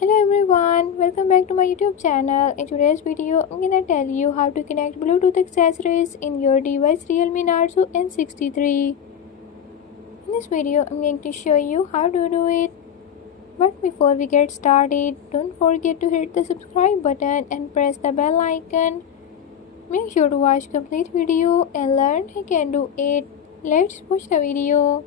Hello everyone, welcome back to my YouTube channel. In today's video, I'm gonna tell you how to connect Bluetooth accessories in your device Realme Narzo N63. In this video, I'm going to show you how to do it. But before we get started, don't forget to hit the subscribe button and press the bell icon. Make sure to watch complete video and learn how you can do it. Let's watch the video.